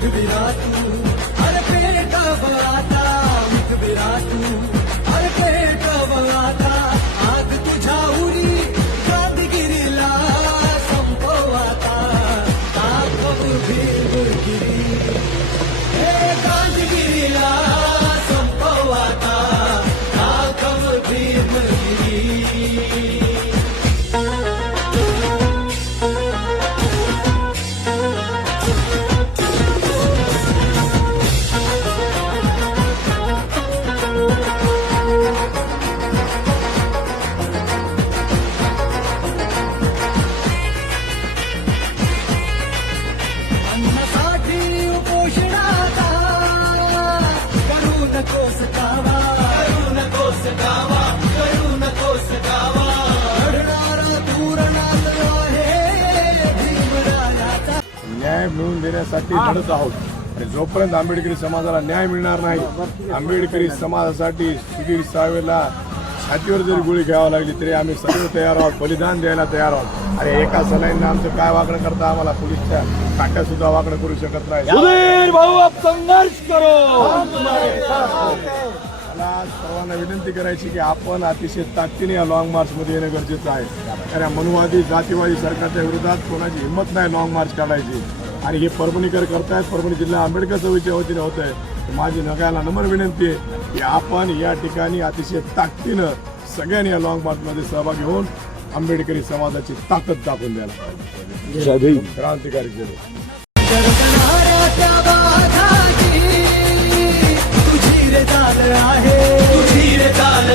मिठविरा तू अरे पेटव आता मिठविरा तू अरे पेटव आता आग तुझ्या उरी गांधीगिरीला संपव आता दाखव भीमगिरी हे गांधीगिरीला संपव आता दाखव भीमगिरी अन्नासाठी उपोषणाचा करू नकोस कावा करू नकोस कावा करू नकोस कावा लढणारा दूरनाथ आहे भीमरायाचा न्याय मिळवून देण्यासाठी लढत आहोत आणि जोपर्यंत आंबेडकरी समाजाला न्याय मिळणार नाही, आंबेडकरी समाजासाठी सुधीर सावेला छातीवर जरी गोळी घ्यावी लागली तरी आम्ही सगळे तयार आहोत, बलिदान द्यायला तयार आहोत. आणि एका सलाईनं आमचं काय वागणं करता आम्हाला पोलीसच्या काट्या सुद्धा वागणं करू शकत नाही. सुधीर भाऊ आप संघर्ष करो. मला सर्वांना विनंती करायची की आपण अतिशय ताकदीने या लॉंग मार्च मध्ये येणं गरजेचं आहे. कारण या मनुवादी जातीवादी सरकारच्या विरोधात कोणाची हिंमत नाही लॉंग मार्च काढायची. आणि हे परभणीकर करतायत, परभणी जिल्हा आंबेडकर चळवळीच्या वतीने होत आहे. माझी नव्याला नम्र विनंती आहे की आपण या ठिकाणी अतिशय ताकदीनं सगळ्यांनी या लॉंग मार्च मध्ये सहभागी होऊन आंबेडकरी समाजाची ताकद दाखवून द्यायला पाहिजे. क्रांतिकारी केलं करणाऱ्या वाघाची तुझी रे चाल आहे तुझी रे चाल